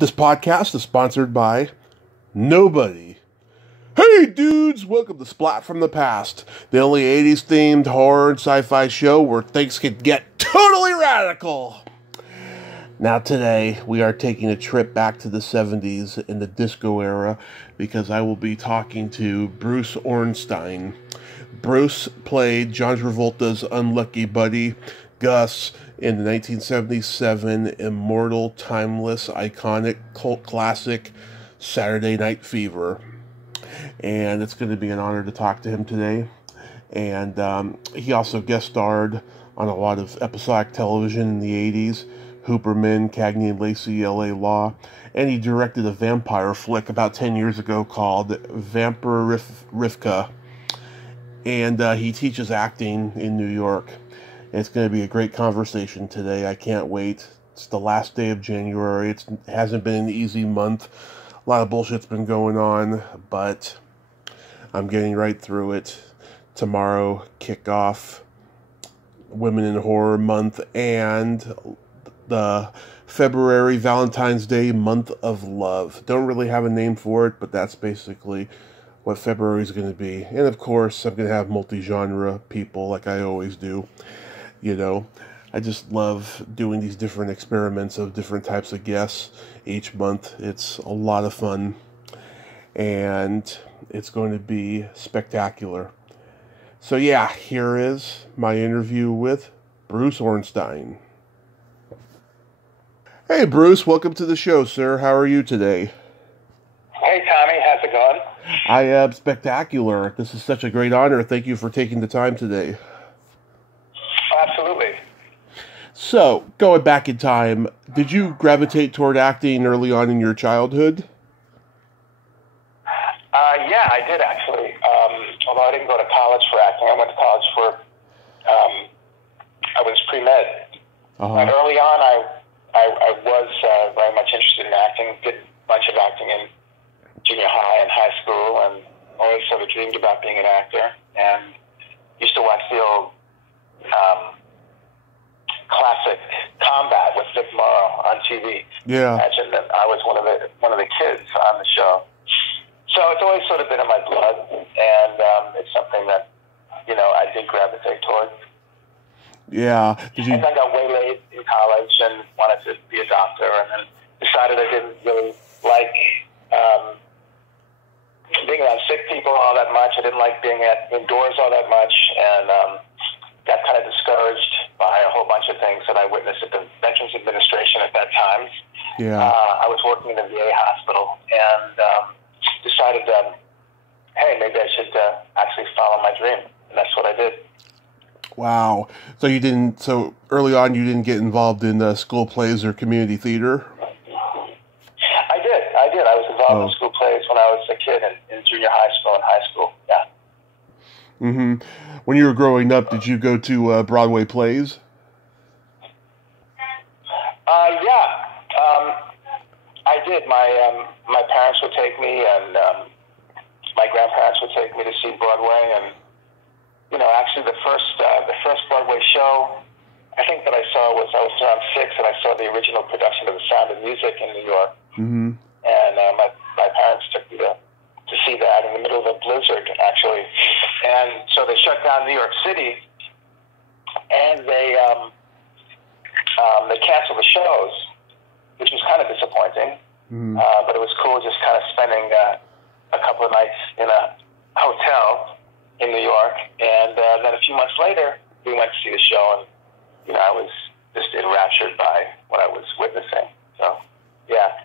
This podcast is sponsored by nobody. Hey dudes, welcome to Splat from the Past, the only 80s themed horror and sci-fi show where things can get totally radical. Now today, we are taking a trip back to the 70s in the disco era because I will be talking to Bruce Ornstein. Bruce played John Travolta's unlucky buddy, Gus, in the 1977 immortal, timeless, iconic cult classic, Saturday Night Fever. And it's going to be an honor to talk to him today. And he also guest starred on a lot of episodic television in the 80s, Hooperman, Cagney and Lacy, LA Law, and he directed a vampire flick about 10 years ago called Vamperifica. And he teaches acting in New York. It's going to be a great conversation today. I can't wait. It's the last day of January. It hasn't been an easy month. A lot of bullshit's been going on, but I'm getting right through it. Tomorrow, kick off Women in Horror Month and the February Valentine's Day Month of Love. Don't really have a name for it, but that's basically what February is going to be. And of course, I'm going to have multi-genre people like I always do. You know, I just love doing these different experiments of different types of guests each month. It's a lot of fun, and it's going to be spectacular. So yeah, here is my interview with Bruce Ornstein. Hey Bruce, welcome to the show, sir. How are you today? Hey Tommy, how's it going? I am spectacular. This is such a great honor. Thank you for taking the time today. Absolutely. So, going back in time, did you gravitate toward acting early on in your childhood? Yeah, I did actually. Although I didn't go to college for acting, I went to college for, I was pre-med. And early on, I was very much interested in acting, did a bunch of acting in junior high and high school, and always sort of dreamed about being an actor, and used to watch the old classic Combat with Vic Morrow on TV. Yeah. Imagine that I was one of the kids on the show. So it's always sort of been in my blood, and it's something that, you know, I did gravitate towards. Yeah. And I got waylaid in college and wanted to be a doctor, and then decided I didn't really like being around sick people all that much. I didn't like being indoors all that much, and got kind of discouraged by a whole bunch of things that I witnessed at the Veterans Administration at that time. Yeah. I was working in the VA hospital, and decided, hey, maybe I should actually follow my dream, and that's what I did. Wow. So early on you didn't get involved in school plays or community theater? I did. I was involved in school plays when I was a kid in junior high school and high school, yeah. Mm-hmm. When you were growing up, did you go to Broadway plays? Yeah. I did. My parents would take me, and my grandparents would take me to see Broadway, and you know, actually the first Broadway show I think that I saw was I was around 6, and I saw the original production of The Sound of Music in New York. Mm-hmm. And my parents took me to see that in the middle of a blizzard, actually. And so they shut down New York City, and they canceled the shows, which was kind of disappointing. Mm-hmm. But it was cool just kind of spending a couple of nights in a hotel in New York. And then a few months later, we went to see the show, and you know, I was just enraptured by what I was witnessing. So, yeah.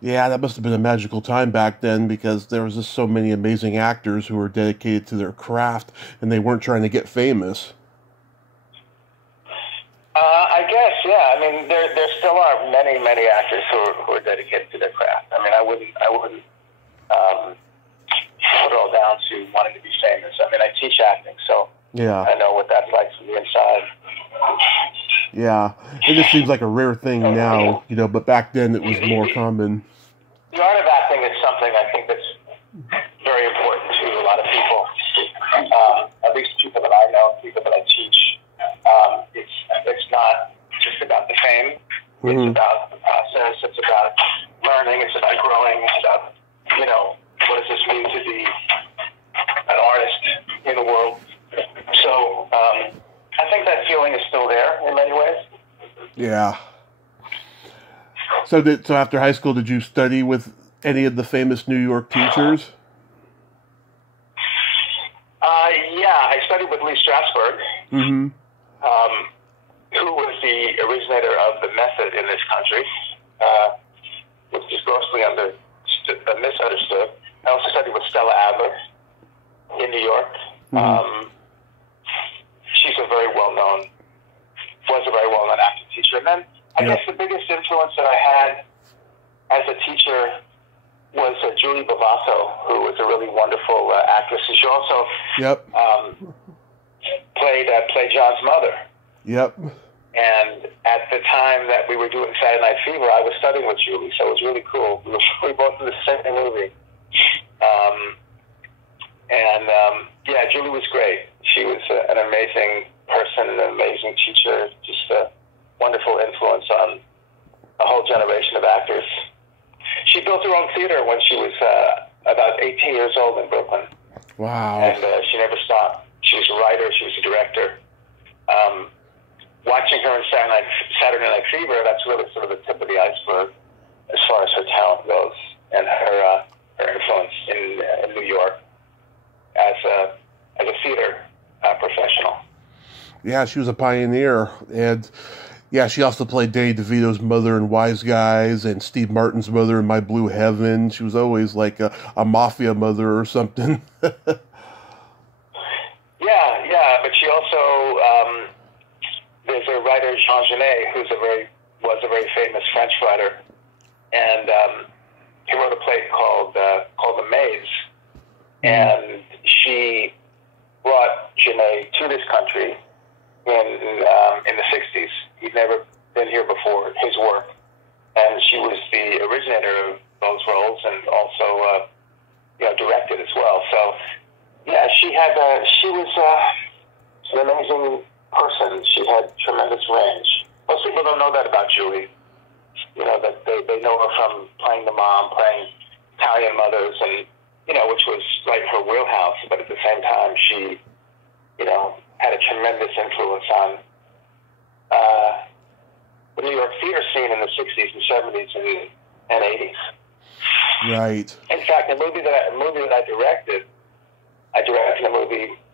Yeah, that must have been a magical time back then, because there was just so many amazing actors who were dedicated to their craft, and they weren't trying to get famous. I guess, yeah. I mean, there still are many, many actors who are dedicated to their craft. I mean, I wouldn't put it all down to wanting to be famous. I mean, I teach acting, so yeah, I know what that's like from the inside. Yeah, it just seems like a rare thing now, you know, but back then it was more common. The art of acting is something I think that's very important to a lot of people, at least people that I know, people that I teach. It's not just about the fame. Mm-hmm. It's about the process. It's about Yeah. So after high school, did you study with any of the famous New York teachers? Yeah, I studied with Lee Strasberg, Mm-hmm. Who was the originator of the method in this country, which is grossly misunderstood. I also studied with Stella Adler in New York. Mm-hmm. She's was a very well-known acting teacher. And then I guess the biggest influence that I had as a teacher was Julie Bavasso, who was a really wonderful actress. And she also played John's mother. Yep. And at the time that we were doing Saturday Night Fever, I was studying with Julie, so it was really cool. We were both in the same movie. Julie was great. She was an amazing person, an amazing teacher, just a wonderful influence on a whole generation of actors. She built her own theater when she was about 18 years old in Brooklyn. Wow. And she never stopped. She was a writer. She was a director. Watching her in Saturday Night Fever, that's really sort of the tip of the iceberg as far as her talent goes and her influence in New York as a theater professional. Yeah, she was a pioneer. And yeah, she also played Danny DeVito's mother in Wise Guys and Steve Martin's mother in My Blue Heaven. She was always like a mafia mother or something. Yeah, but she also, there's a writer, Jean Genet, who was a very famous French writer, and he wrote a play called The Maids, and she brought Genet to this country in the 60s. He'd never been here before, his work, and she was the originator of those roles and also directed as well. So yeah, she was an amazing person. She had tremendous range. Most people don't know that about Julie. That they know her from playing the mom, playing Italian mothers, and which was right in her wheelhouse. But at the same time, she had a tremendous influence on the New York theater scene in the 60s and 70s and 80s. Right. In fact, a movie that I directed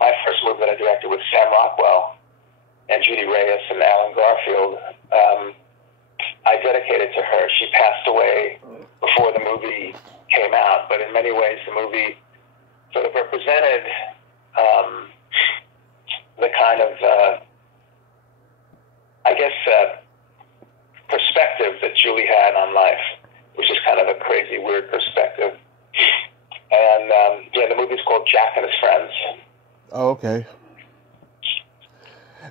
my first movie that I directed with Sam Rockwell and Judy Reyes and Alan Garfield. I dedicated to her. She passed away before the movie came out, but in many ways the movie sort of represented the kind of, perspective that Julie had on life, which is kind of a crazy, weird perspective. And the movie's called Jack and His Friends. Oh, okay.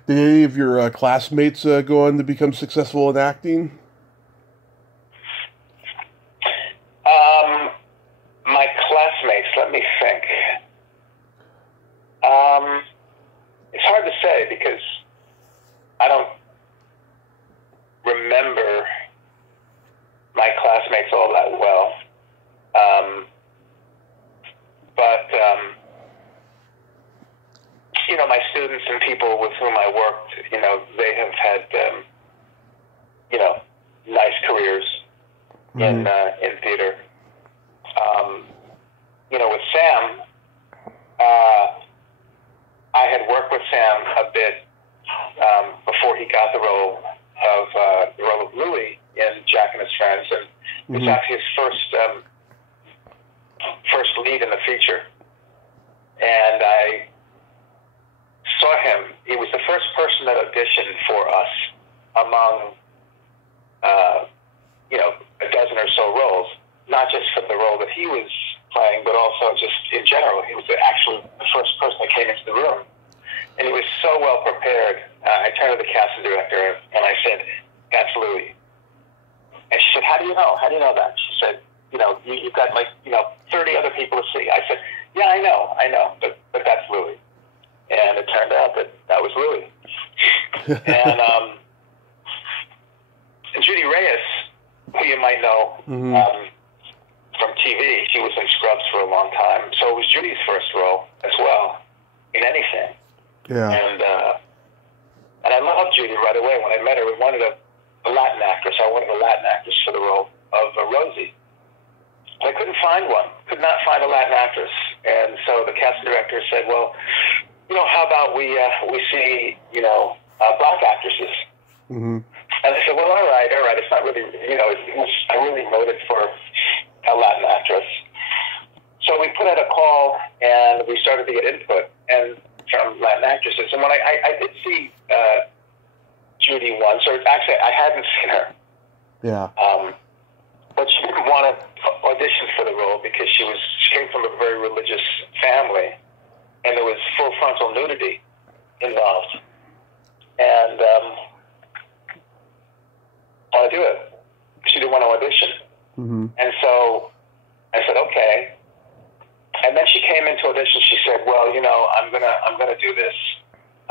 Did any of your classmates go on to become successful in acting? My classmates, let me think. It's hard to say because I don't remember my classmates all that well. My students and people with whom I worked, they have had, nice careers in theater. With Sam, I had worked with Sam a bit before he got the role of Louis in Jack and His Friends, and it was actually his first lead in the feature. And I saw him. He was the first person that auditioned for us among, a dozen or so roles, not just for the role that he was playing, but also just in general. He was the first person that came into the room. And he was so well prepared. I turned to the casting director and I said, "That's Louis." And she said, "How do you know? How do you know that?" She said, "You've got 30 other people to see." I said, "Yeah, I know, but that's Louis." And it turned out that was Louis. And Judy Reyes, who you might know from TV, she was in Scrubs for a long time. So it was Judy's first role as well in anything. Yeah. And I loved Judy right away. When I met her, we wanted to a Latin actress. I wanted a Latin actress for the role of Rosie. I couldn't find one. Could not find a Latin actress. And so the casting director said, well, how about we see, black actresses? Mm-hmm. And I said, well, all right. It's not really, I really voted for a Latin actress. So we put out a call, and we started to get input and from Latin actresses. And when I did see Judy once, or actually I hadn't seen her. Yeah. But she didn't want to audition for the role because she came from a very religious family, and there was full frontal nudity involved. And want to do it. She didn't want to audition. Mm-hmm. And so I said, okay. And then she came into audition. She said, well, I'm gonna do this.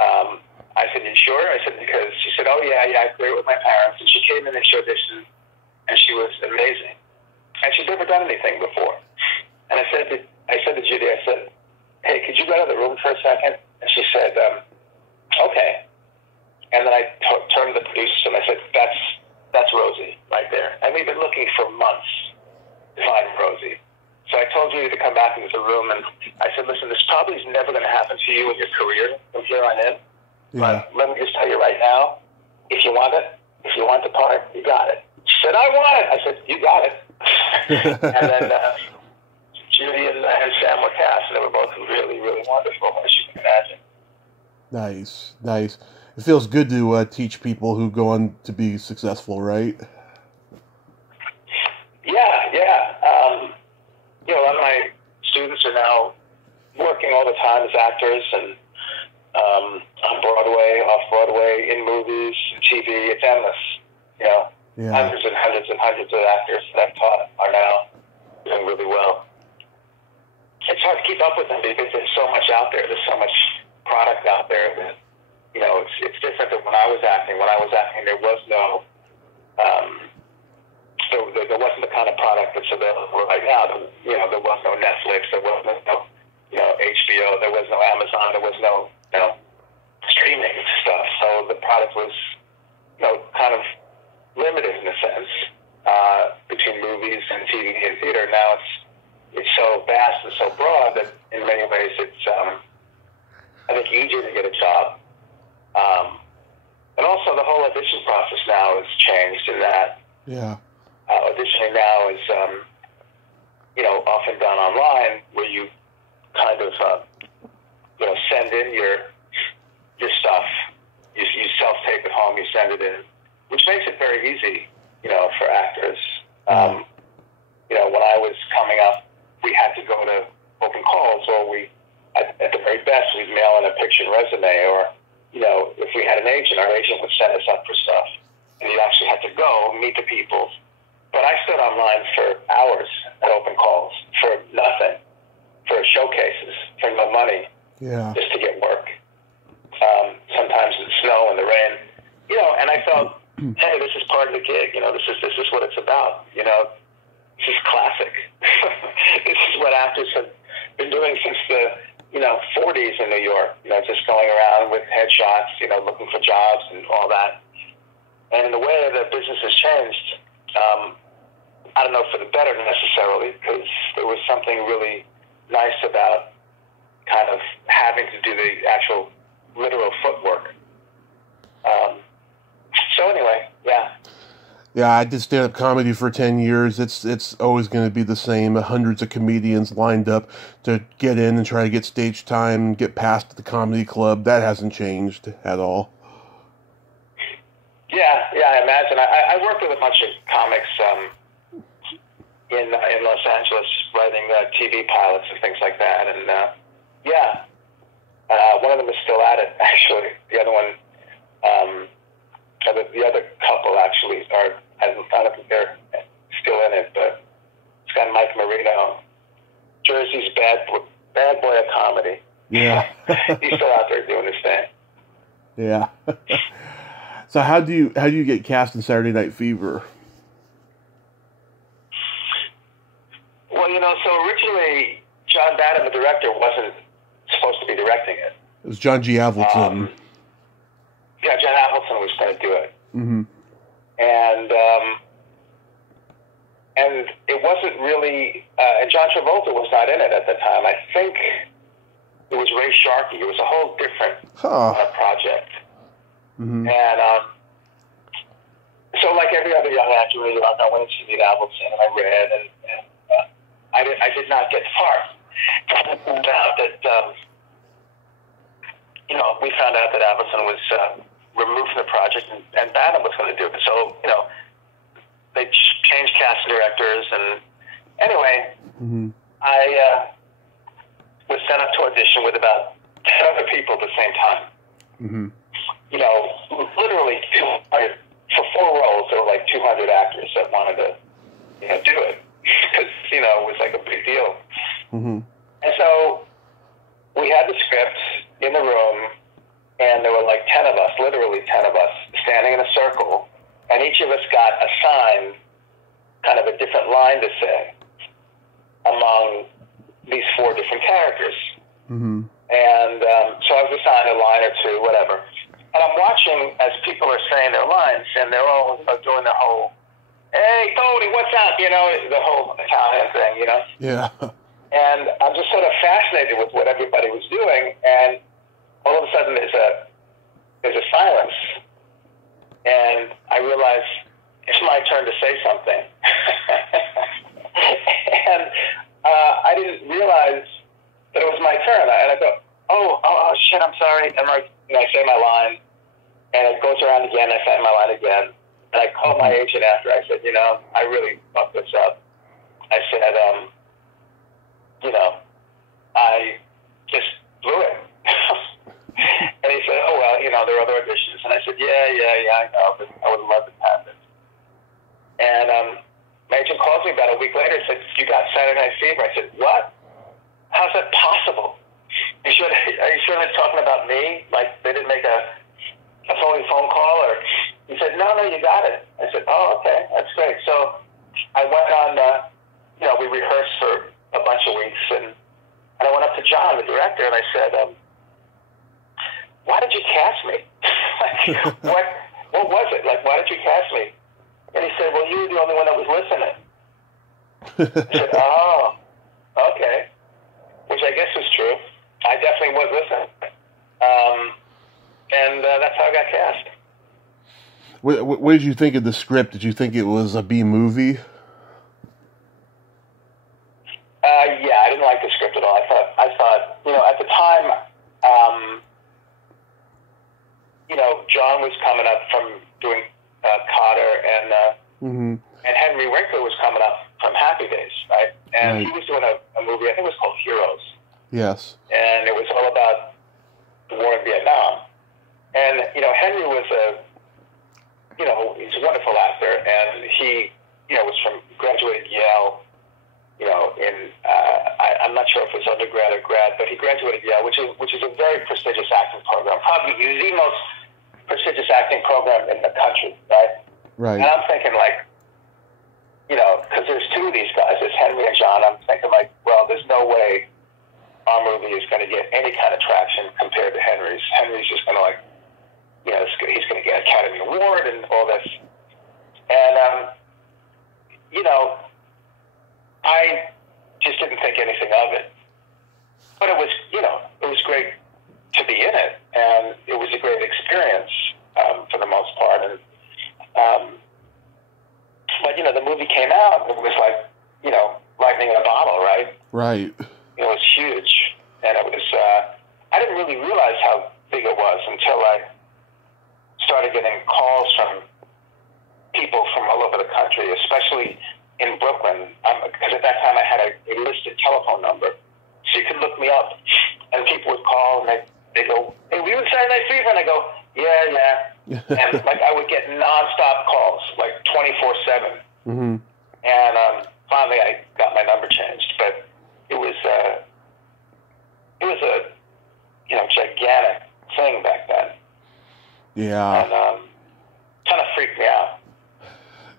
I said, you sure? I said, because she said, oh yeah, I agree with my parents. And she came in and she auditioned, and she was amazing. And she'd never done anything before. And I said to Judy, I said, hey, could you go out of the room for a second? And she said, okay. And then I turned to the producers and I said, that's Rosie right there. And we've been looking for months to find Rosie. So I told Judy to come back into the room, and I said, listen, this probably is never going to happen to you in your career from here on in. Yeah. But let me just tell you right now, if you want it, if you want the part, you got it. She said, I want it. I said, you got it. And then Judy and Sam were cast, and they were both really, really wonderful, as you can imagine. Nice. It feels good to teach people who go on to be successful, right? Yeah. A lot of my students are now working all the time as actors, and on Broadway, off-Broadway, in movies, TV. It's endless, Yeah. Hundreds and hundreds and hundreds of actors that I've taught are now doing really well. It's hard to keep up with them because there's so much out there. There's so much product out there that, it's different than when I was acting. When I was acting, there was no, there wasn't the kind of product that's available right now. There was no Netflix. There was no, HBO. There was no Amazon. There was no, streaming stuff. So the product was, kind of limited in a sense between movies and TV and theater. Now it's so vast and so broad that in many ways it's, I think, easier to get a job. And also the whole audition process now has changed in that auditioning now is, often done online, where you kind of, send in your stuff. You self-tape at home, you send it in, which makes it very easy, for actors. When I was coming up, we had to go to open calls, or at the very best, we'd mail in a picture and resume, or, if we had an agent, our agent would send us up for stuff. And you actually had to go meet the people. But I stood online for hours at open calls for nothing, for showcases, for no money, just to get work. Sometimes in the snow and the rain, and I felt, hey, this is part of the gig. This is what it's about. This is classic. This is what actors have been doing since the 40s in New York. Just going around with headshots, looking for jobs and all that. And in the way the business has changed, I don't know for the better necessarily, because there was something really nice about kind of having to do the actual literal footwork. So anyway, yeah. Yeah, I did stand-up comedy for 10 years. It's always going to be the same. Hundreds of comedians lined up to get in and try to get stage time and get past the comedy club. That hasn't changed at all. Yeah, I imagine. I worked with a bunch of comics in Los Angeles, writing TV pilots and things like that. And one of them is still at it, actually. The other one, the other couple actually are. I don't think they're still in it, but it's got Mike Marino, Jersey's bad boy of comedy. Yeah, he's still out there doing his thing. Yeah. So how do you get cast in Saturday Night Fever? Well, so originally John Badham, the director, wasn't supposed to be directing it. It was John G. Avildsen. John Avildsen was going to do it. Mm-hmm. and it wasn't really, and John Travolta was not in it at the time. I think it was Ray Sharkey. It was a whole different project. Mm-hmm. And so, like every other young actor, I went to see the Albertson, and I read, and I did not get far. I found out that, we found out that Albertson was removed from the project, and Bannon was going to do it. So, they changed cast directors, and anyway, mm-hmm. I was sent up to audition with about 10 other people at the same time. Mm-hmm. Literally 200, for 4 roles, there were like 200 actors that wanted to, do it, because, it was like a big deal. Mm-hmm. And so we had the script in the room, and there were like 10 of us, literally 10 of us, standing in a circle, and each of us got assigned kind of a different line to say among these 4 different characters. Mm-hmm. And so I was assigned a line or 2, whatever. And I'm watching as people are saying their lines, and they're all doing the whole, "Hey, Tony, what's up?" The whole Italian thing, Yeah. And I'm just sort of fascinated with what everybody was doing, and all of a sudden there's a silence, and I realize it's my turn to say something. And I didn't realize that it was my turn, and I go, oh shit, I'm sorry, and I say my line, and it goes around again, I say my line again, and I called my agent after. I said, I really fucked this up. I said, I just blew it. And he said, oh, well, there are other auditions. And I said, yeah, I know, but I would love to have it. And my agent calls me about a week later and said, "You got Saturday Night Fever." I said, "What? How's that possible? Are you sure they're talking about me? Like they didn't make a phone call?" Or he said, no, you got it. I said, "Oh, okay, that's great." So I went on, we rehearsed for a bunch of weeks, and I went up to John, the director, and I said, "Why did you cast me? What was it? Like, why did you cast me?" And he said, "Well, you were the only one that was listening." I said, "Oh, okay," which I guess was true. I definitely was listening. And that's how I got cast. What did you think of the script? Did you think it was a B movie? Yeah, I didn't like the script at all. I thought, at the time, John was coming up from doing Cotter, and Henry Winkler was coming up from Happy Days, right? And he was doing a movie, I think it was called Heroes. Yes. And it was all about the war in Vietnam. And, Henry was he's a wonderful actor, and he, was graduated Yale, I'm not sure if it was undergrad or grad, but he graduated Yale, which is a very prestigious acting program, probably the most prestigious acting program in the country, right? Right. And I'm thinking, because there's 2 of these guys, there's Henry and John, I'm thinking, well, there's no way our movie is going to get any kind of traction compared to Henry's. Henry's just going to, he's going to get an Academy Award and all this. And, I just didn't think anything of it. But it was, it was great to be in it, and it was a great experience for the most part. And but the movie came out, and it was like, lightning in a bottle, right? Right. It was huge, and it was. I didn't really realize how big it was until I started getting calls from people from all over the country, especially in Brooklyn, because at that time I had a listed telephone number, so you could look me up, and people would call, and they go, "Hey, were you in Saturday Night Fever?" And I go, yeah. And I would get nonstop calls, 24/7. Mm-hmm. And finally I got my number changed, but it was a gigantic thing back then. Yeah. And kind of freaked me out.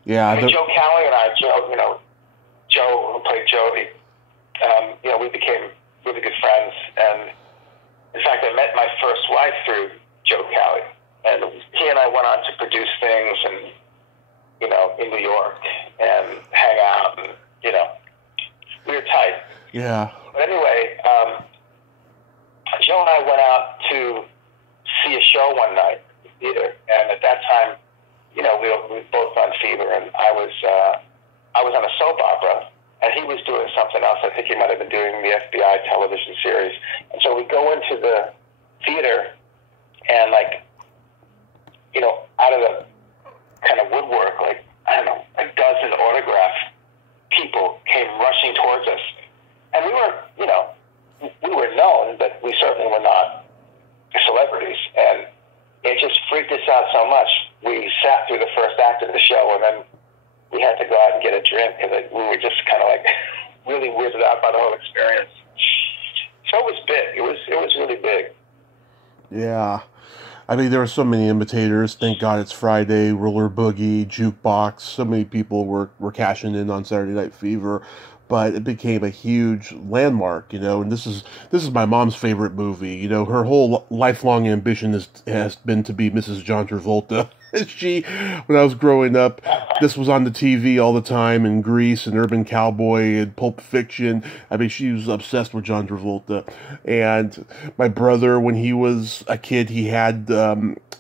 Yeah. Joe Cowley and I, Joe, who played Jody, we became really good friends. And in fact, I met my first wife through Joe Cowley. And he and I went on to produce things. And in New York and hang out, and we were tight. Yeah. But anyway, Joe and I went out to see a show one night at the theater, and at that time, we were both on Fever, and I was on a soap opera, and he was doing something else. I think he might have been doing the FBI television series. And so we go into the theater, and out of the kind of woodwork, I don't know, a dozen autograph people came rushing towards us. And we were known, but we certainly were not celebrities. And it just freaked us out so much. We sat through the first act of the show, and then we had to go out and get a drink because we were just kind of really weirded out by the whole experience. So it was big. It was really big. Yeah. I mean, there were so many imitators. Thank God It's Friday, Roller Boogie, Jukebox. So many people were cashing in on Saturday Night Fever, but it became a huge landmark, and this is my mom's favorite movie. Her whole lifelong ambition has been to be Mrs. John Travolta. When I was growing up, this was on the TV all the time in Grease and Urban Cowboy and Pulp Fiction. I mean, she was obsessed with John Travolta. And my brother, when he was a kid, he had a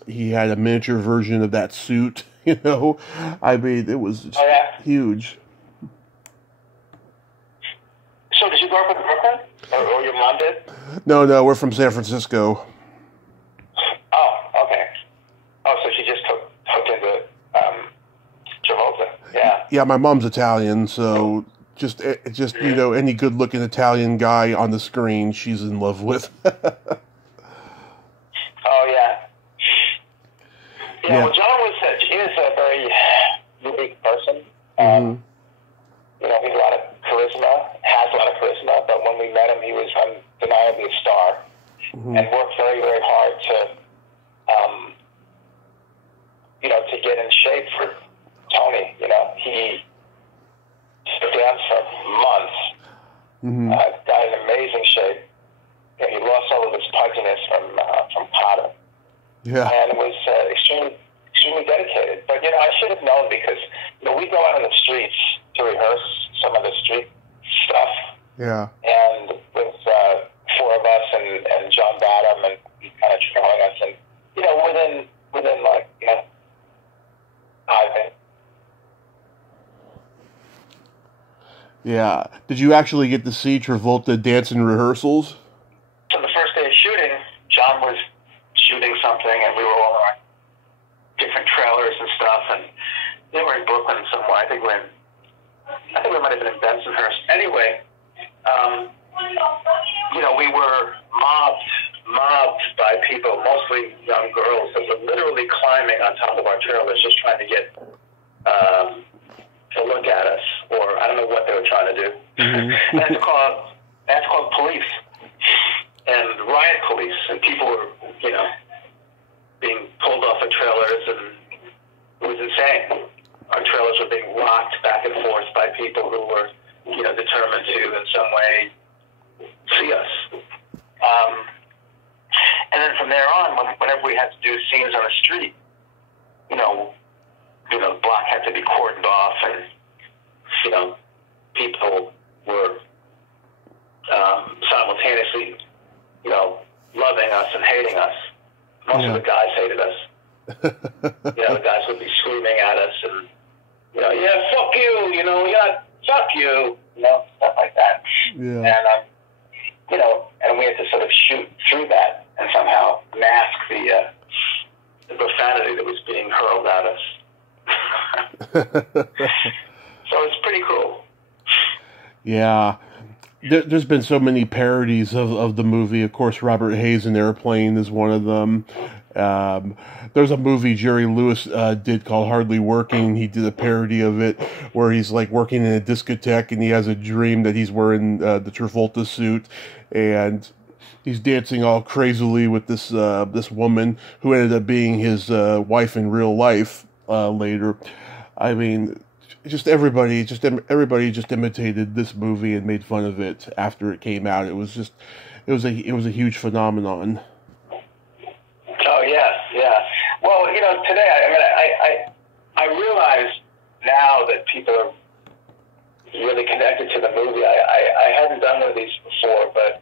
miniature version of that suit. I mean, it was huge. So did you grow up in Brooklyn, or your mom did? No, we're from San Francisco. Oh, okay. Oh, so she just hooked into Travolta. Yeah. Yeah, my mom's Italian, so just any good-looking Italian guy on the screen, she's in love with. Oh yeah. Yeah. Well, John is a very unique person. He has a lot of charisma, but when we met him, he was undeniably a star, and worked very, very hard to get in shape for Tony. He danced for months, got in amazing shape. He lost all of his pudginess from Potter, and was extremely dedicated. But I should have known, because we go out on the streets to rehearse some of the street stuff. Yeah. And with four of us and John Badham, and he kind of trailing us, and within 5 minutes. Yeah. Did you actually get to see Travolta dance in rehearsals? So the first day of shooting, John was shooting something, and we were all in our different trailers and stuff, and they were in Brooklyn somewhere. I think we might have been in Bensonhurst. Anyway, we were mobbed by people, mostly young girls, that were literally climbing on top of our trailers, just trying to get to look at us, or I don't know what they were trying to do. I had to call police and riot police, and people were, being pulled off of trailers, and it was insane. Our trailers were being rocked back and forth by people who were, determined to, in some way, see us. And then from there on, whenever we had to do scenes on the street, the block had to be cordoned off, and, people were simultaneously, loving us and hating us. Most of the guys hated us. The guys would be screaming at us, and, fuck you, fuck you, stuff like that. Yeah. And, and we had to sort of shoot through that and somehow mask the profanity that was being hurled at us. So it's pretty cool. Yeah. There's been so many parodies of the movie. Of course, Robert Hayes in Airplane is one of them. There's a movie Jerry Lewis did called Hardly Working. He did a parody of it where he's working in a discotheque, and he has a dream that he's wearing the Travolta suit, and he's dancing all crazily with this woman who ended up being his wife in real life later. I mean, everybody just imitated this movie and made fun of it after it came out. It was a huge phenomenon. Oh yeah. Well, today I realized now that people are really connected to the movie. I hadn't done one of these before, but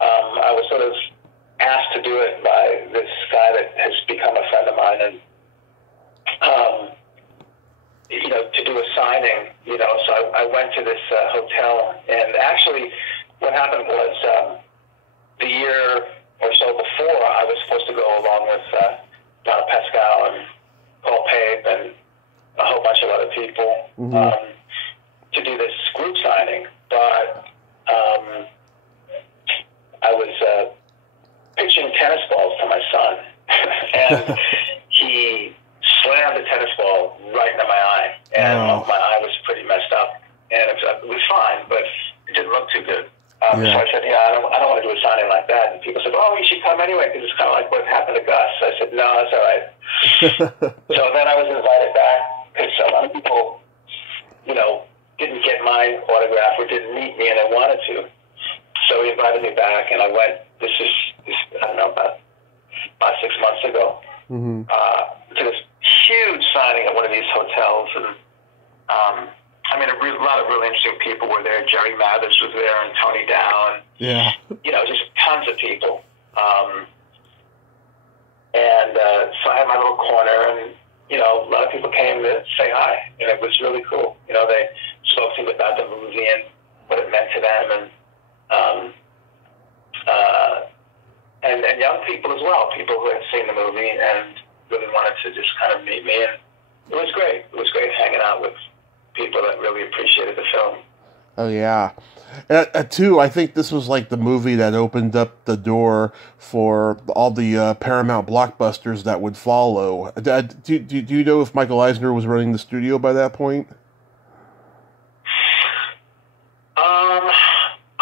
I was sort of asked to do it by this guy that has become a friend of mine, and to do a signing. So I went to this hotel, and actually, what happened was the year or so before, I was supposed to go along with Donna Pascal and Paul Pape and a whole bunch of other people to do this group signing, but I was pitching tennis balls to my son, and he slammed the tennis ball right into my eye, and my eye was pretty messed up, and it was fine, but it didn't look too good. So I said, I don't want to do a signing like that. And people said, you should come anyway, because it's kind of like what happened to Gus. I said, no, that's all right. So then I was invited back, because a lot of people, didn't get my autograph or didn't meet me, and I wanted to. So he invited me back, and I went, this is I don't know, about 6 months ago, to this huge signing at one of these hotels. And a lot of really interesting people were there. Jerry Mathers was there, and Tony Dow, and just tons of people. So I had my little corner, and a lot of people came to say hi, and it was really cool. They spoke to me about the movie and what it meant to them, and young people as well, people who had seen the movie and really wanted to just kind of meet me, and it was great. It was great hanging out with people that really appreciated the film. Oh, yeah. Too, I think this was like the movie that opened up the door for all the Paramount blockbusters that would follow. Do you know if Michael Eisner was running the studio by that point?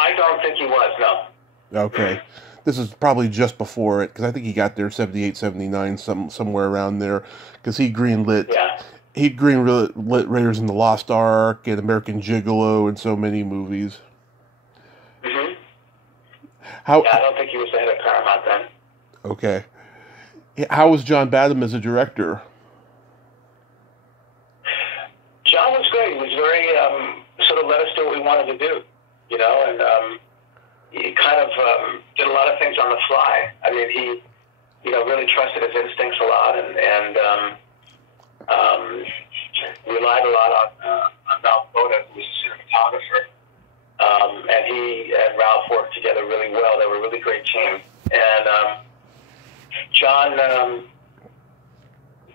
I don't think he was, no. Okay. This is probably just before it, because I think he got there 78, 79, somewhere around there, because he greenlit... Yeah. He greenlit Raiders in the Lost Ark and American Gigolo and so many movies. Mm-hmm. I don't think he was the head of Paramount then. Okay. How was John Badham as a director? John was great. He was very, sort of let us do what we wanted to do, and he kind of did a lot of things on the fly. I mean, he, really trusted his instincts a lot, and relied a lot on Ralph Boda, who was a cinematographer. And he and Ralph worked together really well. They were a really great team. And John,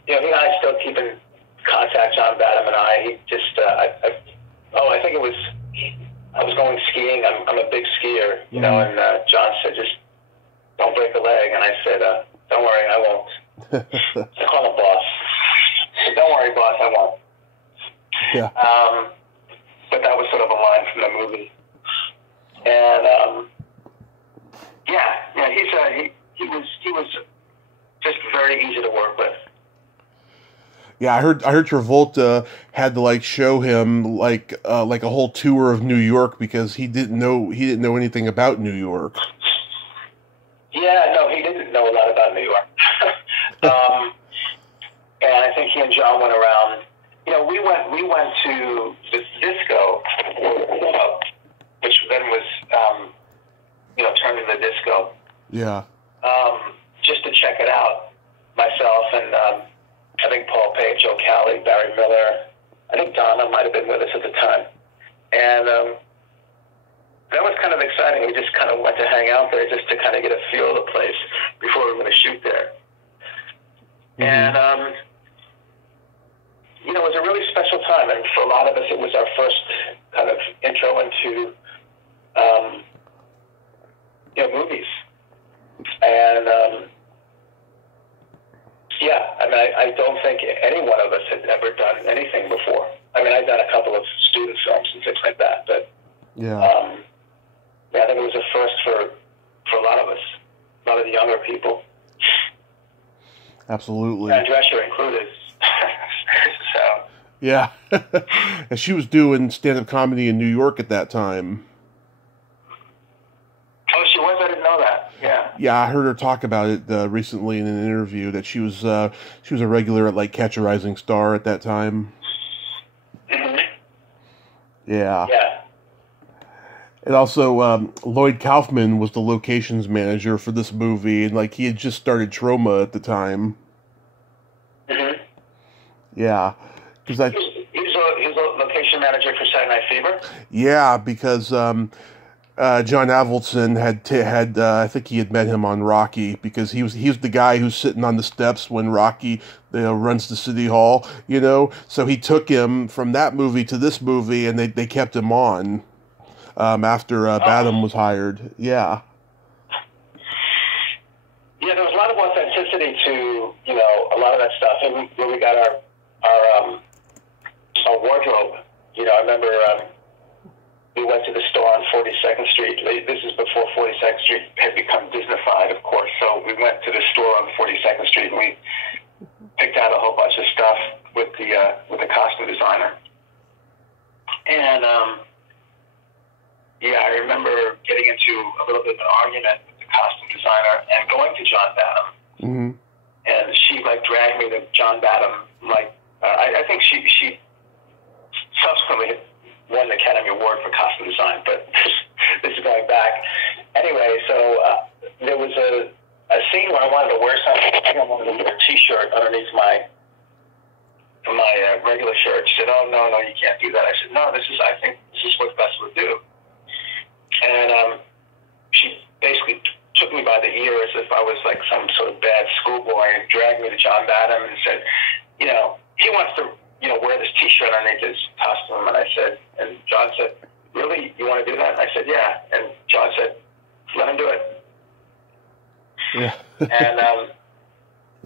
he and I still keep in contact, John Badham and I. He just, I think it was, I was going skiing. I'm a big skier, and John said, just don't break a leg. And I said, don't worry, I won't. I call him boss. So don't worry, boss, I won't. Yeah. But that was sort of a line from the movie. And he was just very easy to work with. Yeah, I heard Travolta had to show him like a whole tour of New York because he didn't know anything about New York. Yeah, no, he didn't know a lot about New York. And I think he and John went around. We went to the disco, which then was turned into disco. Yeah. Just to check it out myself, and I think Paul Page, Joe Cali, Barry Miller. I think Donna might have been with us at the time, and that was kind of exciting. We just kind of went to hang out there just to kind of get a feel of the place before we were going to shoot there. Mm-hmm. And it was a really special time, and for a lot of us, it was our first kind of intro into movies. And I don't think any one of us had ever done anything before. I mean, I'd done a couple of student films and things like that, but I think it was a first for a lot of us, a lot of the younger people. Absolutely. And Drescher included. So. Yeah. And she was doing stand-up comedy in New York at that time. Oh, she was? I didn't know that. Yeah. Yeah, I heard her talk about it recently in an interview that she was a regular at Catch a Rising Star at that time. Yeah. Yeah. And also, Lloyd Kaufman was the locations manager for this movie, and like he had just started Troma at the time. Mm-hmm. Yeah, because He was a location manager for Saturday Night Fever. Yeah, because John Avildsen had I think he had met him on Rocky, because he was the guy who's sitting on the steps when Rocky runs to City Hall, So he took him from that movie to this movie, and they kept him on after Badham was hired. Yeah. Yeah, there was a lot of authenticity to a lot of that stuff, and when we got our wardrobe, I remember. We went to the store on 42nd Street. This is before 42nd Street had become Disneyfied, of course. So we went to the store on 42nd Street, and we picked out a whole bunch of stuff with the costume designer. And I remember getting into a little bit of an argument with the costume designer and going to John Badham. Mm-hmm. And she dragged me to John Badham. I think she subsequently won the Academy Award for costume design, but this is going back. Anyway, so there was a scene where I wanted to wear something. I think I wanted to wear a T-shirt underneath my regular shirt. She said, "Oh no, you can't do that." I said, "No, I think this is what best would do." And she basically took me by the ear as if I was like some sort of bad schoolboy and dragged me to John Badham and said, he wants to wear this T-shirt underneath his costume. And John said, "Really? You want to do that?" And I said, "Yeah." And John said, "Let him do it." Yeah. And,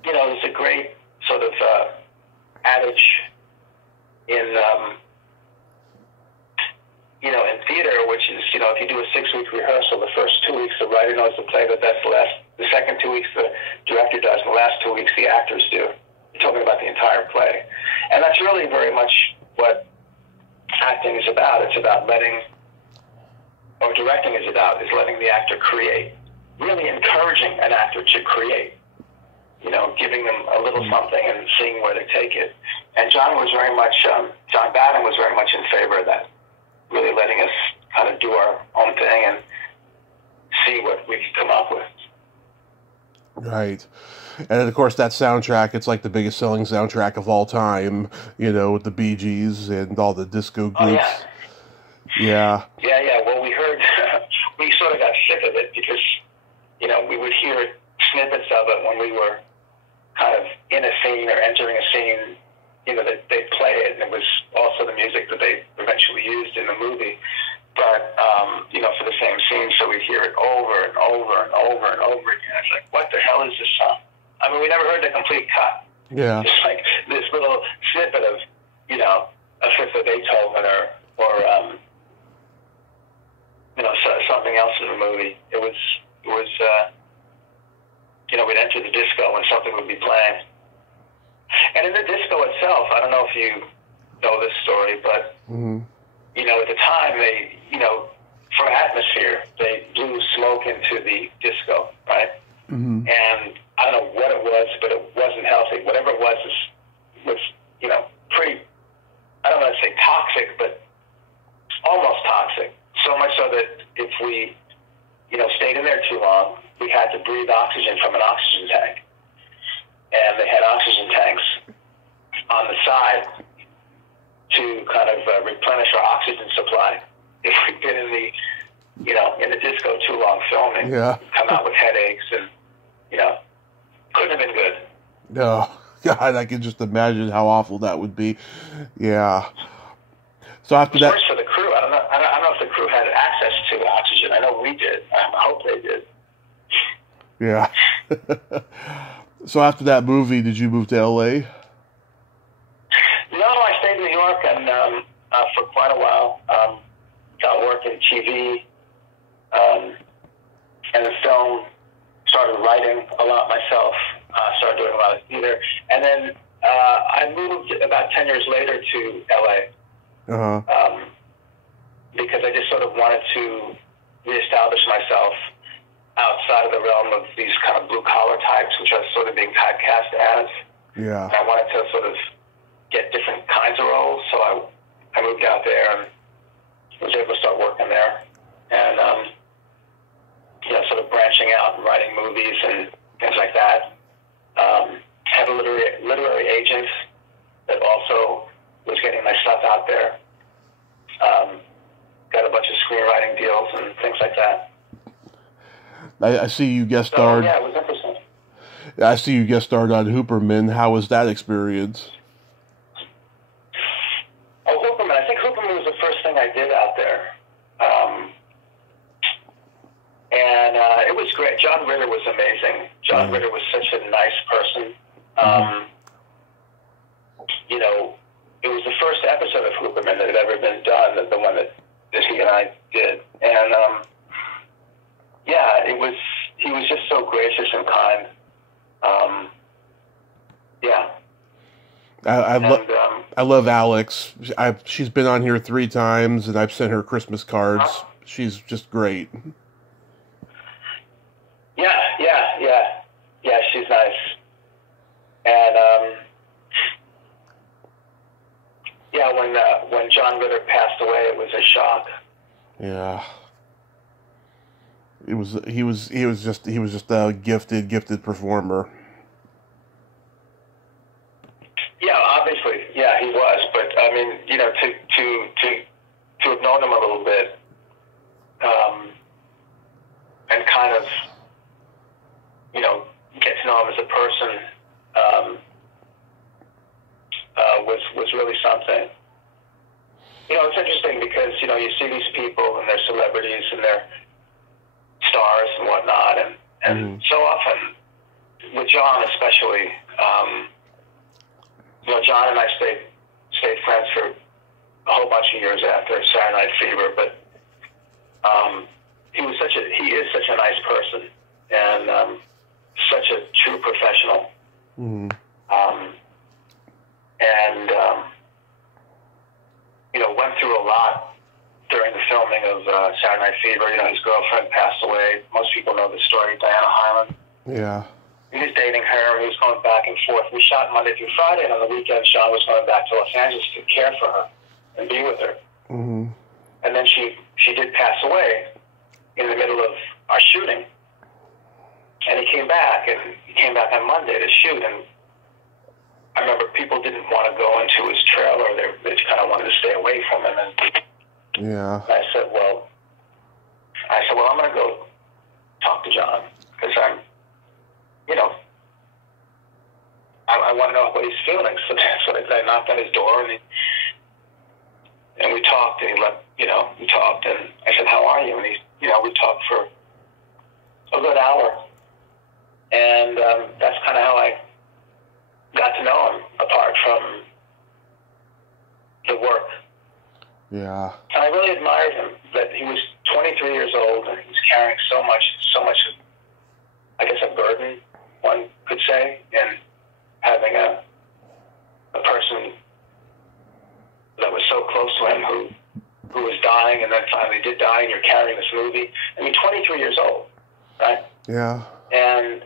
there's a great sort of adage in theater, which is, if you do a 6-week rehearsal, the first 2 weeks the writer knows the play, but that's the second 2 weeks the director does, and the last 2 weeks the actors do. You're talking about the entire play. And that's really very much what acting is about. It's about directing is letting the actor create, really encouraging an actor to create, giving them a little something and seeing where they take it. And John Badham was very much in favor of that, really letting us kind of do our own thing and see what we could come up with. Right. And of course that soundtrack, it's like the biggest selling soundtrack of all time, with the Bee Gees and all the disco groups. Oh, yeah. Yeah. Well, we heard, we sort of got sick of it because, we would hear snippets of it when we were kind of in a scene or entering a scene, they'd play it, and it was also the music that they eventually used in the movie. But, for the same scene, so we'd hear it over and over and over and over again. It's like, what the hell is this song? I mean, we never heard the complete cut. Yeah. Just like this little snippet of, a Fifth of Beethoven or something else in the movie. It was we'd enter the disco and something would be playing. And in the disco itself, I don't know if you know this story, but, at the time, they, for atmosphere, they blew smoke into the disco, right? Mm-hmm. And I don't know what it was, but it wasn't healthy. Whatever it was pretty, I don't want to say toxic, but almost toxic. So much so that if we, stayed in there too long, we had to breathe oxygen from an oxygen tank. And they had oxygen tanks on the side to kind of replenish our oxygen supply. If we'd been in the, in the disco too long filming, yeah, come out with headaches and, couldn't have been good. No, God, I can just imagine how awful that would be. Yeah. So after that, worse for the crew. I don't know if the crew had access to oxygen. I know we did. I hope they did. Yeah. So after that movie, did you move to L.A.? No, I stayed in New York and for quite a while. Got work in TV and the film. Started writing a lot myself. Started doing a lot of theater, and then I moved about 10 years later to L.A. Because I just sort of wanted to reestablish myself outside of the realm of these kind of blue-collar types, which I was sort of being typecast as. Yeah. And I wanted to sort of get different kinds of roles, so I moved out there and was able to start working there, and sort of branching out and writing movies and things like that. Had a literary agent that also was getting my stuff out there. Got a bunch of screenwriting deals and things like that. I see you guest starred. Yeah, it was interesting. I see you guest starred on Hooperman. How was that experience? Oh, Hooperman. I think Hooperman was the first thing I did out there. And it was great. John Ritter was amazing. John Ritter was such a nice person. It was the first episode of Hooperman that had ever been done, the one that he and I did. And, he was just so gracious and kind. I love Alex. She's been on here 3 times, and I've sent her Christmas cards. She's just great. Yeah, she's nice. And, when John Ritter passed away, it was a shock. Yeah. He was just a gifted performer. Yeah, obviously. Yeah, he was. But I mean, to have known him a little bit, and kind of, get to know him as a person, was really something. It's interesting because, you see these people and they're celebrities and they're stars and whatnot, and so often, with John especially, John and I stayed friends for a whole bunch of years after Saturday Night Fever, but he is such a nice person and such a true professional. Went through a lot during the filming of Saturday Night Fever. His girlfriend passed away. Most people know the story, Diana Hyland. Yeah. He was dating her, and he was going back and forth. We shot Monday through Friday, and on the weekends, Sean was going back to Los Angeles to care for her and be with her. And then she did pass away in the middle of our shooting. And he came back on Monday to shoot, and I remember people didn't want to go into his trailer. They just kind of wanted to stay away from him. And I said, well, I'm going to go talk to John because I want to know what he's feeling. So I knocked on his door and we talked, and we talked, and I said, how are you? And we talked for a good hour. And that's kind of how I got to know him, apart from the work. Yeah. And I really admired him, that he was 23 years old and he was carrying so much, I guess, a burden, one could say, in having a person that was so close to him who was dying and then finally did die, and you're carrying this movie. I mean, 23 years old, right? Yeah. And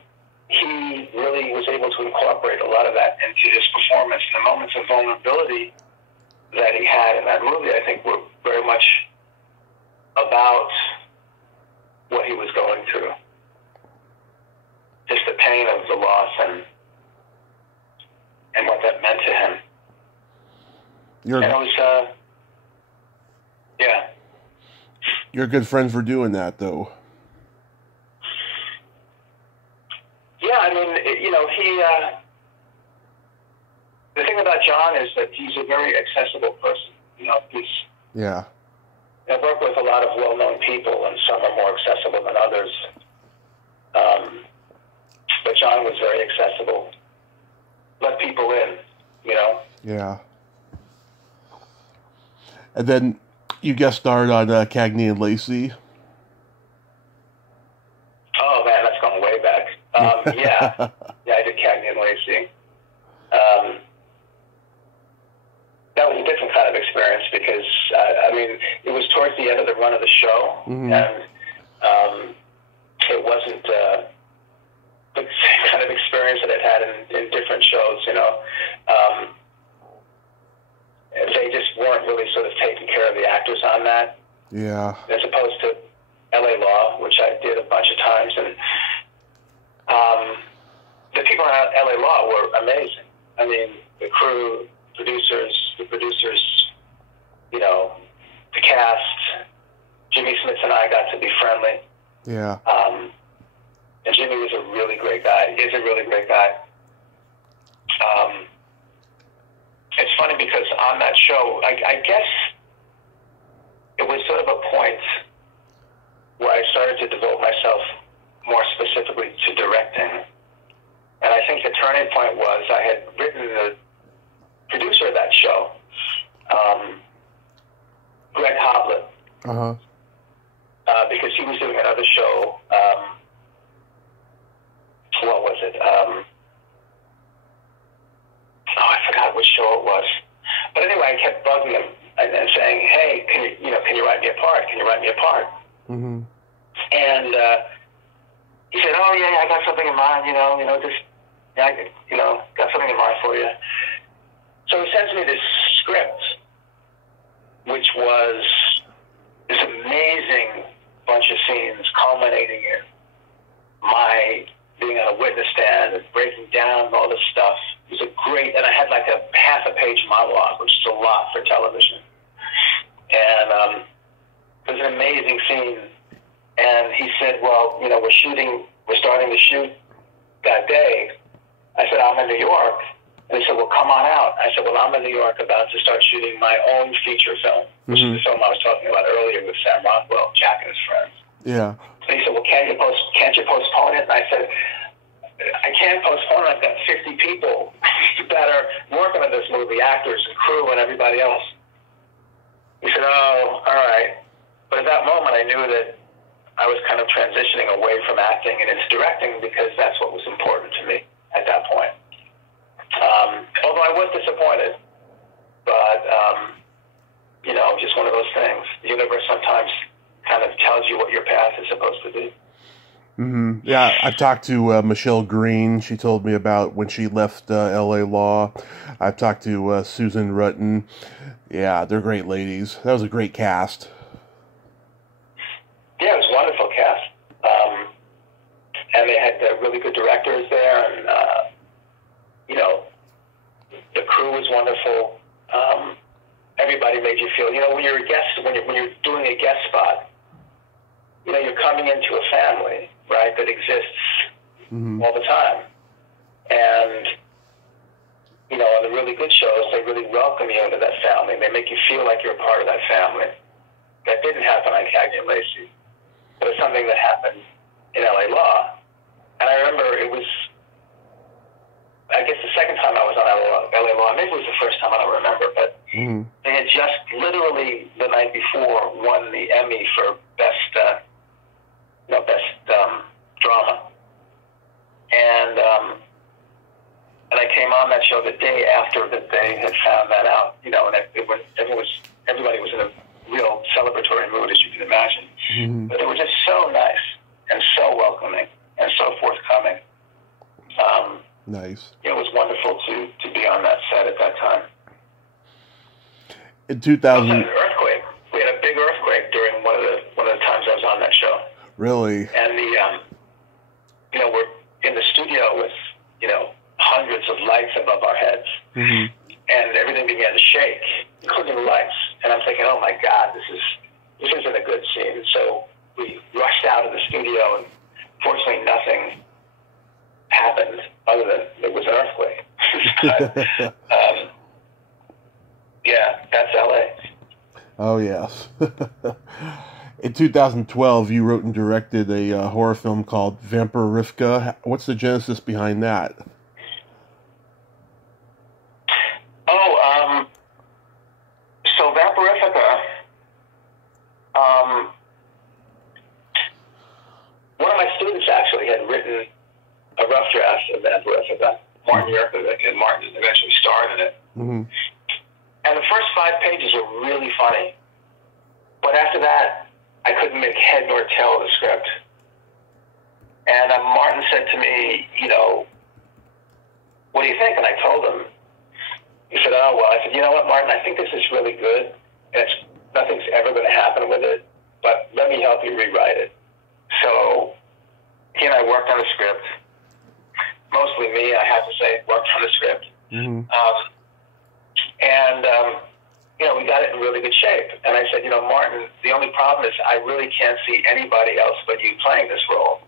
he really was able to incorporate a lot of that into his performance. The moments of vulnerability that he had in that movie, I think, were very much about what he was going through. Just the pain of the loss and what that meant to him. And it was, You're a good friend for doing that, though. Yeah, I mean, the thing about John is that he's a very accessible person. I've worked with a lot of well-known people, and some are more accessible than others. But John was very accessible. Let people in, Yeah. And then you guest starred on Cagney and Lacy. Oh, man, that's going way back. Yeah, I did Cagney and Lacy. That was a different kind of experience because, it was towards the end of the run of the show, and it wasn't the same kind of experience that I'd had in different shows, They just weren't really sort of taking care of the actors on that. Yeah. As opposed to L.A. Law, which I did a bunch of times, and the people on L.A. Law were amazing. I mean, the crew, the producers, you know, the cast. Jimmy Smits and I got to be friendly. Yeah. And Jimmy was a really great guy. He's a really great guy. It's funny because on that show, I guess it was sort of a point where I started to devote myself more specifically to directing. And I think the turning point was I had written the producer of that show, Greg Hoblet, because he was doing another show. What was it? I forgot which show it was. But anyway, I kept bugging him and saying, "Hey, can you write me a part? Can you write me a part?" Mm-hmm. And he said, "Oh yeah, I got something in mind. Got something in mind for you." So he sends me this script, which was this amazing bunch of scenes culminating in my being on a witness stand and breaking down all this stuff. It was a great, and I had like a half a page monologue, which is a lot for television. And it was an amazing scene. And he said, "Well, we're starting to shoot that day." I said, "I'm in New York." And he said, "Well, come on out." I said, "Well, I'm in New York about to start shooting my own feature film," which is the film I was talking about earlier with Sam Rockwell, Jack and his friends. Yeah. So he said, "Well, can't you postpone it?" And I said, "I can't postpone it. I've got 50 people that are working on this movie, actors and crew and everybody else." He said, "Oh, all right." But at that moment, I knew that I was kind of transitioning away from acting and into directing because that's what was important to me at that point. Although I was disappointed, but, just one of those things. The universe sometimes kind of tells you what your path is supposed to be. Mm-hmm. Yeah, I've talked to Michelle Green. She told me about when she left L.A. Law. I've talked to Susan Rutten. Yeah, they're great ladies. That was a great cast. Yeah, it was a wonderful cast. And they had really good directors there, and, the crew was wonderful. Everybody made you feel, when you're a guest, when you're doing a guest spot, you're coming into a family, right, that exists all the time. And, on the really good shows, they really welcome you into that family. They make you feel like you're a part of that family. That didn't happen on Cagney and Lacy. But it's something that happened in L.A. Law. And I remember it was, I guess the second time I was on L.A. Law, maybe it was the first time, I don't remember, but they had just literally the night before won the Emmy for best drama. And I came on that show the day after that they had found that out, and everybody was in a real celebratory mood, as you can imagine. But they were just so nice and so welcoming and so forthcoming. Nice. It was wonderful to be on that set at that time. In 2000, we had an earthquake. We had a big earthquake during one of the times I was on that show. Really? And we're in the studio with hundreds of lights above our heads, and everything began to shake, including the lights. And I'm thinking, oh my God, this isn't a good scene. So we rushed out of the studio, and fortunately, nothing happened other than it was an earthquake. But, yeah, that's LA. Oh, yes. In 2012, you wrote and directed a horror film called Vamperifica. What's the genesis behind that? So Vamperifica, one of my students actually had written a rough draft of Vamperifica. Martin Yerkovic, and Martin eventually starred in it. And the first 5 pages were really funny. But after that, I couldn't make head nor tail of the script. And Martin said to me, "What do you think?" And I told him. He said, "Oh, well." I said, "You know what, Martin, I think this is really good. And nothing's ever going to happen happen with it, but let me help you rewrite it. So he and I worked on the script. Mostly me, I have to say, worked on the script. Mm-hmm. We got it in really good shape. And I said, Martin, the only problem is I really can't see anybody else but you playing this role.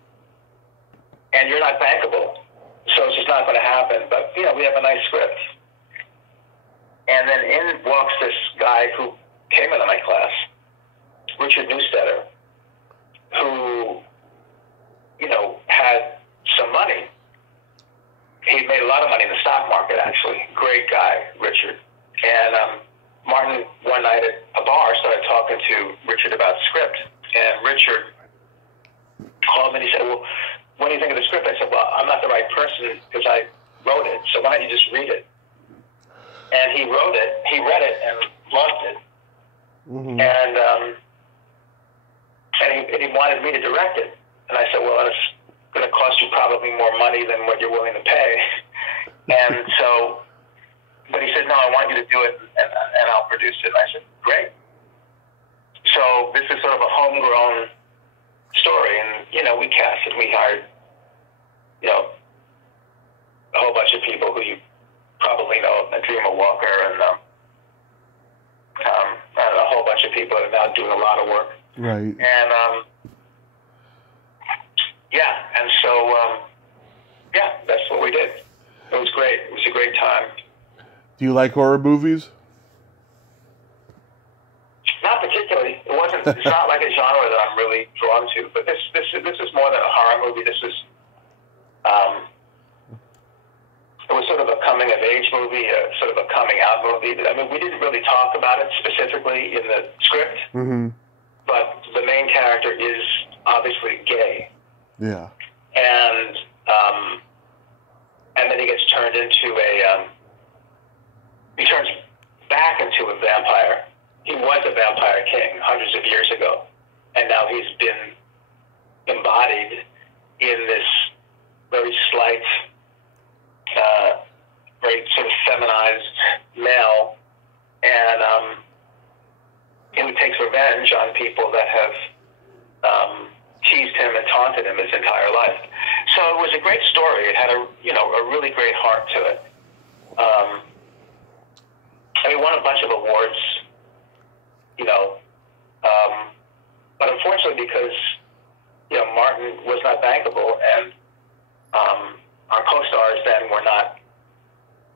And you're not bankable, so it's just not going to happen. But, we have a nice script. And then in walks this guy who came into my class, Richard Newstetter, who, had some money. He made a lot of money in the stock market, actually. Great guy, Richard. And Martin, one night at a bar, started talking to Richard about the script. And Richard called me and he said, well, what do you think of the script? I said, well, I'm not the right person because I wrote it, so why don't you just read it? And he wrote it, he read it, and loved it. Mm-hmm. And he wanted me to direct it. And I said, well, it's going to cost you probably more money than what you're willing to pay. And so, but he said, no, I want you to do it, and I'll produce it. And I said, great. So this is sort of a homegrown story, and, we cast it. We hired, a whole bunch of people who you probably know, Dreamer Walker, and a whole bunch of people that are now doing a lot of work. Right. And, and so, that's what we did. It was great. It was a great time. Do you like horror movies? Not particularly. It's not like a genre that I'm really drawn to. But this is more than a horror movie. This is, it was sort of a coming of age movie, sort of a coming out movie. I mean, we didn't really talk about it specifically in the script. Mm-hmm. But the main character is obviously gay. Yeah. And then he gets turned into he turns back into a vampire. He was a vampire king hundreds of years ago. And now he's been embodied in this very slight, very sort of feminized male. And he takes revenge on people that have teased him and taunted him his entire life. So it was a great story. It had a really great heart to it. He won a bunch of awards, but unfortunately because, Martin was not bankable and our co-stars then were not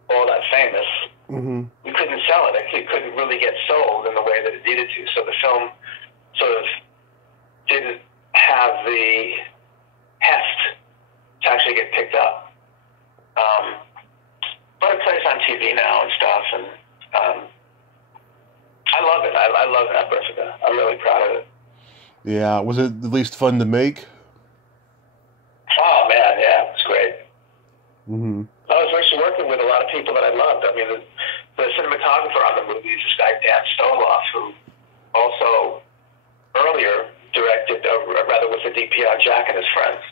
all that famous, mm-hmm. we couldn't sell it. It couldn't really get sold in the way that it needed to. So the film sort of didn't have the heft to actually get picked up. But it plays on TV now and stuff, and I love it. I love Vamperifica. I'm really proud of it. Yeah, was it at least fun to make? Oh, man, yeah, it's great. Mm-hmm. I was actually working with a lot of people that I loved. I mean, the cinematographer on the movie is this guy, Dan Stoloff, who also earlier directed, rather was the DP on Jack and His Friends.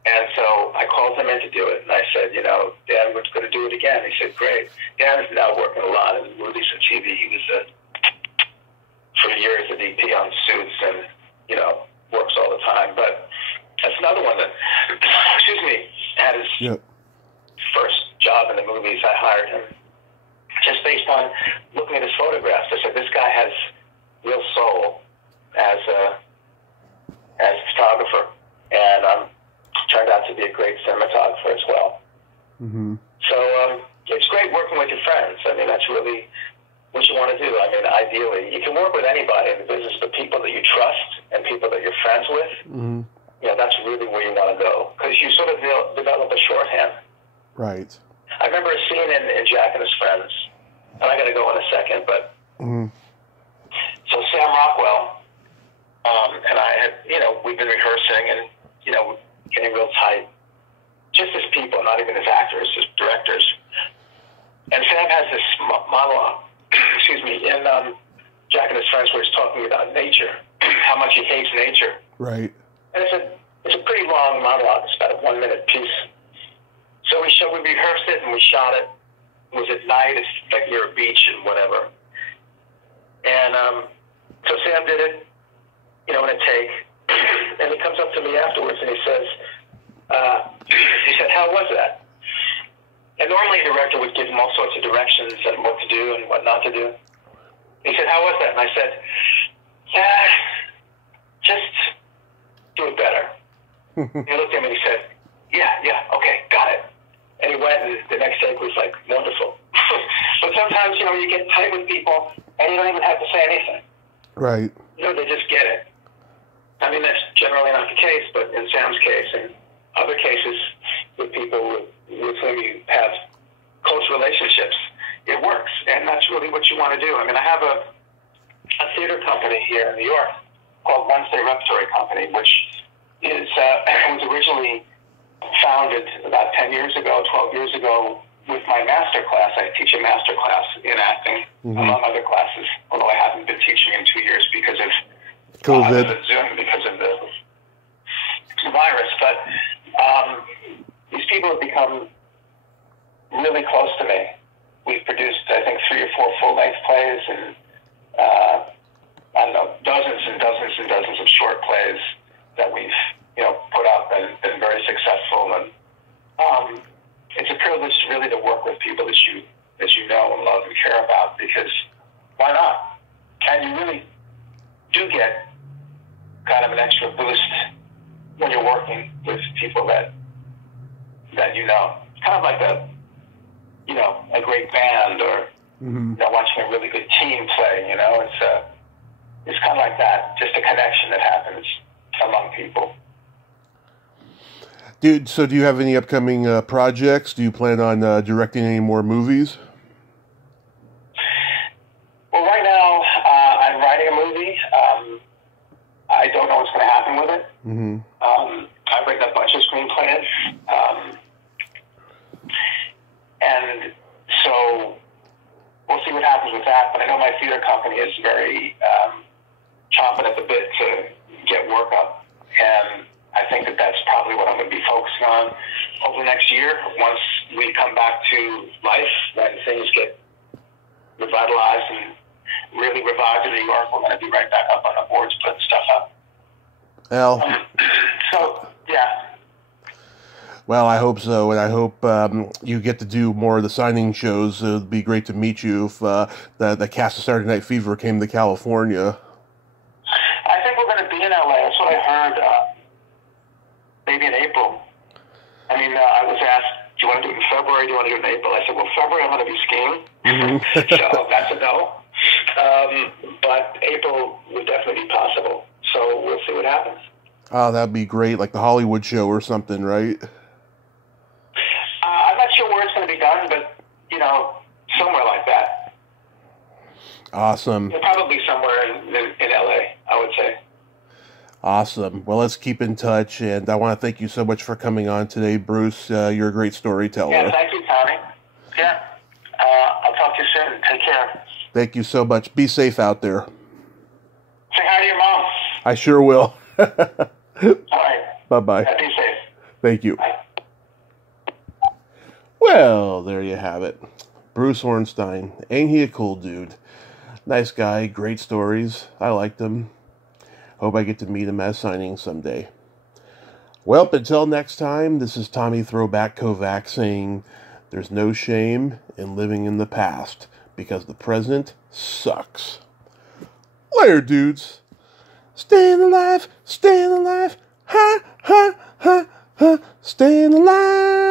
And so I called him in to do it, and I said, Dan, we're going to do it again. He said, great. Dan is now working a lot in movies and TV. He was, for years, a DP on Suits and, works all the time. But that's another one that, had his first job in the movies. I hired him just based on looking at his photographs. I said, this guy has real soul as a photographer. And turned out to be a great cinematographer as well. Mm-hmm. So it's great working with your friends. I mean, that's really what you want to do. I mean, ideally, you can work with anybody in the business, but people that you trust and people that you're friends with, mm-hmm. That's really where you want to go. Because you sort of develop a shorthand. Right. I remember a scene in Jack and His Friends, and I got to go in a second, but mm-hmm. So Sam Rockwell and I had, we've been rehearsing and, getting real tight, just as people, not even as actors, as directors. And Sam has this monologue, in Jack and His Friends, where he's talking about nature, how much he hates nature. Right. And it's a pretty long monologue. It's about a 1-minute piece. So we rehearsed it and we shot it. It was at night. It's like near a beach and whatever. And so Sam did it, in a take. And he comes up to me afterwards and he says, how was that? And normally a director would give him all sorts of directions on what to do and what not to do. He said, how was that? And I said, just do it better. He looked at me and he said, yeah, okay, got it. And he went, and the next take was like wonderful. But sometimes, you get tight with people and you don't even have to say anything. Right. They just get it. I mean, that's generally not the case, but in Sam's case and other cases with people with whom you have close relationships, it works. And that's really what you want to do. I mean, I have a theater company here in New York called Wednesday Repertory Company, which is was originally founded about 10 years ago, 12 years ago, with my master class. I teach a master class in acting, among other classes, although I haven't been teaching in 2 years because of COVID. Zoom, because of the virus. But these people have become really close to me. We've produced, I think, 3 or 4 full-length plays and, I don't know, dozens and dozens and dozens of short plays that we've, put up and been very successful. And it's a privilege really to work with people that you know and love and care about, because why not? And you really do get kind of an extra boost when you're working with people that you know. It's kind of like a great band, or watching a really good team play. It's kind of like that, just a connection that happens among people. Dude, so do you have any upcoming projects? Do you plan on directing any more movies? Well, right now, I'm writing a movie. I don't know what's going to happen with it. I've written a bunch of screenplays. And so we'll see what happens with that. But I know my theater company is very chomping at the bit to get work up. And I think that's probably what I'm going to be focusing on over the next year. Once we come back to life, when things get revitalized and really revived in New York, we're going to be right back up on the boards putting stuff up. Yeah. Well, I hope so, and I hope you get to do more of the signing shows. It would be great to meet you if the cast of Saturday Night Fever came to California. I think we're going to be in LA. That's what I heard. Maybe in April. I mean, I was asked, do you want to do it in February? Do you want to do it in April? I said, well, February I'm going to be skiing. So that's a no. But April would definitely be possible. So we'll see what happens. Oh, that'd be great, like the Hollywood show or something, right? I'm not sure where it's going to be done, but, somewhere like that. Awesome. Probably somewhere in LA, I would say. Awesome. Well, let's keep in touch, and I want to thank you so much for coming on today, Bruce. You're a great storyteller. Yeah, thank you, Tommy. Yeah. I'll talk to you soon. Take care. Thank you so much. Be safe out there. Say hi to your mom. I sure will. All right. Bye-bye. Yeah, be safe. Thank you. Bye. Well, there you have it. Bruce Ornstein. Ain't he a cool dude? Nice guy, great stories. I liked him. Hope I get to meet him at a signing someday. Well, until next time, this is Tommy Throwback Kovac saying, there's no shame in living in the past, because the present sucks. Later, dudes. Staying alive, ha, ha, ha, ha, staying alive.